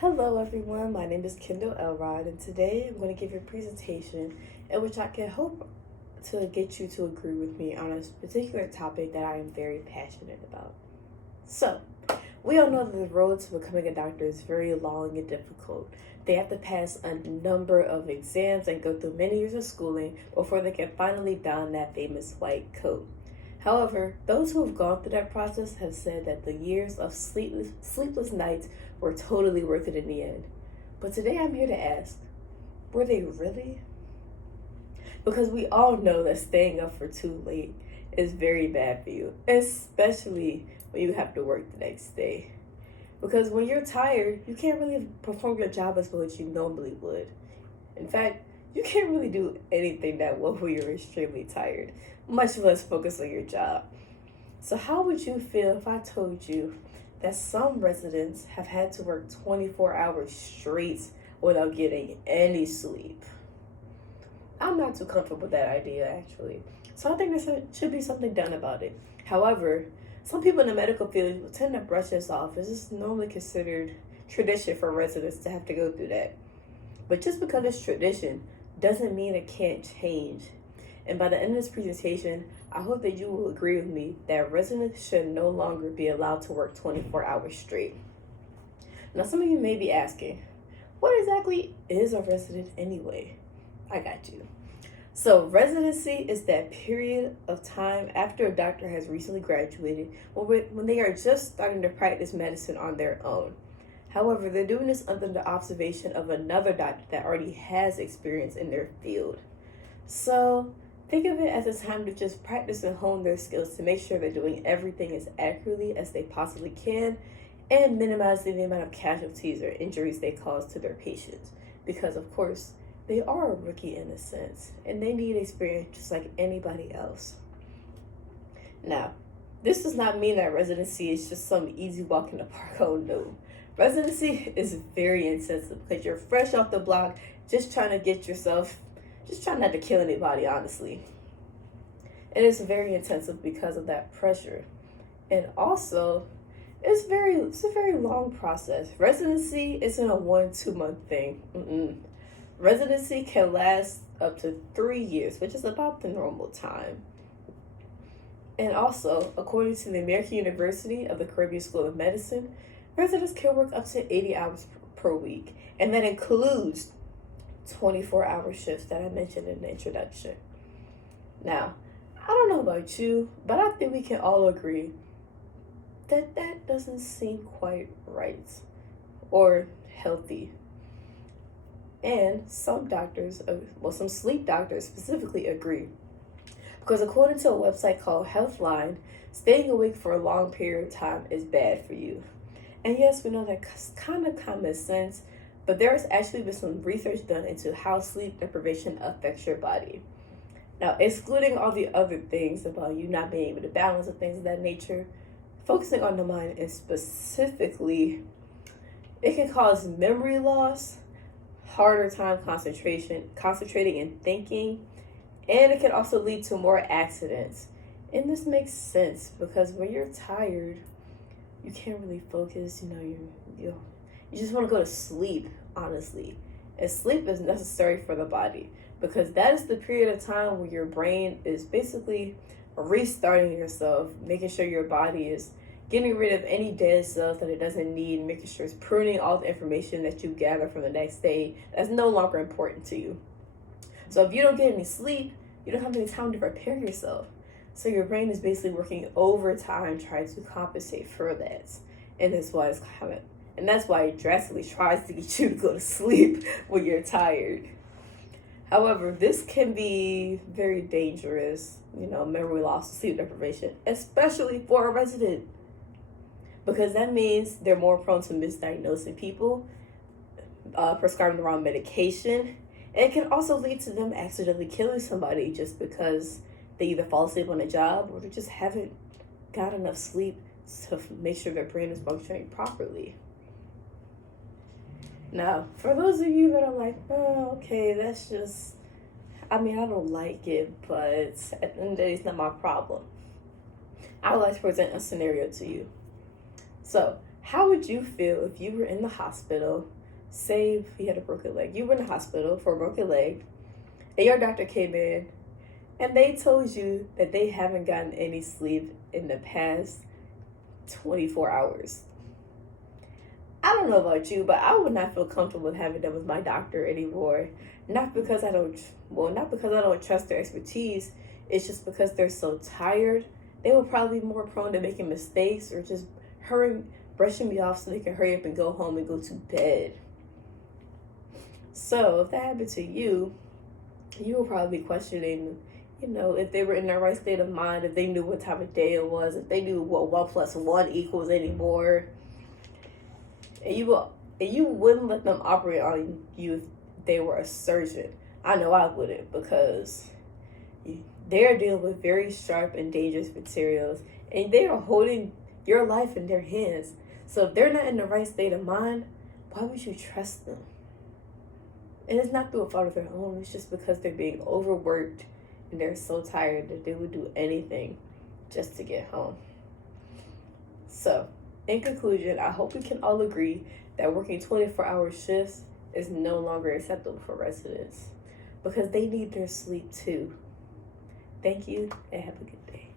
Hello everyone, my name is Kendall Elrod and today I'm going to give you a presentation in which I can hope to get you to agree with me on a particular topic that I am very passionate about. So, we all know that the road to becoming a doctor is very long and difficult. They have to pass a number of exams and go through many years of schooling before they can finally don that famous white coat. However, those who have gone through that process have said that the years of sleepless nights were totally worth it in the end. But today I'm here to ask, were they really? Because we all know that staying up for too late is very bad for you, especially when you have to work the next day. Because when you're tired, you can't really perform your job as well as you normally would. In fact, you can't really do anything that well when you're extremely tired, much less focus on your job. So how would you feel if I told you that some residents have had to work 24 hours straight without getting any sleep? I'm not too comfortable with that idea, actually. So I think there should be something done about it. However, some people in the medical field will tend to brush this off as it's normally considered tradition for residents to have to go through that. But just because it's tradition doesn't mean it can't change. And by the end of this presentation, I hope that you will agree with me that residents should no longer be allowed to work 24 hours straight. Now, some of you may be asking, what exactly is a resident anyway? I got you. So, residency is that period of time after a doctor has recently graduated when they are just starting to practice medicine on their own. However, they're doing this under the observation of another doctor that already has experience in their field. So, think of it as a time to just practice and hone their skills to make sure they're doing everything as accurately as they possibly can and minimizing the amount of casualties or injuries they cause to their patients. Because, of course, they are a rookie in a sense, and they need experience just like anybody else. Now, this does not mean that residency is just some easy walk in the park. Oh no. Residency is very intensive because you're fresh off the block, just trying not to kill anybody, honestly. And it's very intensive because of that pressure. And also, it's a very long process. Residency isn't a 1-2 month thing. Residency can last up to 3 years, which is about the normal time. And also, according to the American University of the Caribbean School of Medicine, residents can work up to 80 hours per week, and that includes 24-hour shifts that I mentioned in the introduction. Now, I don't know about you, but I think we can all agree that that doesn't seem quite right or healthy. And some sleep doctors specifically agree. Because according to a website called Healthline, staying awake for a long period of time is bad for you. And yes, we know that's kind of common sense, but there has actually been some research done into how sleep deprivation affects your body. Now, excluding all the other things about you not being able to balance and things of that nature, focusing on the mind and specifically, it can cause memory loss, harder time concentrating and thinking, and it can also lead to more accidents. And this makes sense because when you're tired, you can't really focus. You just want to go to sleep, honestly. And sleep is necessary for the body because that is the period of time where your brain is basically restarting yourself, making sure your body is getting rid of any dead cells that it doesn't need, making sure it's pruning all the information that you gather from the next day that's no longer important to you. So if you don't get any sleep, you don't have any time to prepare yourself. So your brain is basically working overtime trying to compensate for that. And that's why it drastically tries to get you to go to sleep when you're tired. However, this can be very dangerous, memory loss, sleep deprivation, especially for a resident. Because that means they're more prone to misdiagnosing people, prescribing the wrong medication. And it can also lead to them accidentally killing somebody just because they either fall asleep on a job or they just haven't got enough sleep to make sure their brain is functioning properly. Now, for those of you that are like, oh, okay, I don't like it, but at the end of the day, it's not my problem. I would like to present a scenario to you. So, How would you feel if you were in the hospital? Say if you had a broken leg. You were in the hospital for a broken leg, and your doctor came in and they told you that they haven't gotten any sleep in the past 24 hours. I don't know about you, but I would not feel comfortable having that with my doctor anymore. Not because not because I don't trust their expertise. It's just because they're so tired. They will probably be more prone to making mistakes or just brushing me off so they can hurry up and go home and go to bed. So if that happened to you, you will probably be questioning, if they were in their right state of mind, if they knew what time of day it was, if they knew what 1 + 1 equals anymore. And you wouldn't let them operate on you if they were a surgeon. I know I wouldn't, because they're dealing with very sharp and dangerous materials, and they are holding your life in their hands. So if they're not in the right state of mind, why would you trust them? And it's not through a fault of their own. It's just because they're being overworked and they're so tired that they would do anything just to get home. So, in conclusion, I hope we can all agree that working 24-hour shifts is no longer acceptable for residents, because they need their sleep too. Thank you, and have a good day.